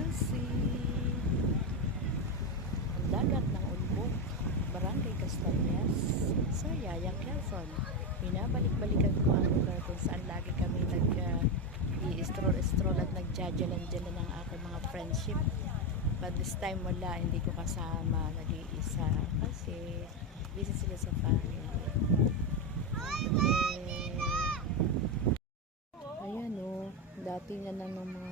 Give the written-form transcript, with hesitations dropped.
Kasi ang dagat ng Ulbok, Barangay Castañas, sa Yayang Quezon. Binabalik-balikan ko ang lugar kung saan lagi kami i-stroll-stroll at nagjajalan-jalan ng aking mga friendship. But this time wala, hindi ko kasama, nag-iisa kasi busy sila sa family. Ayan o, dati nga ng mga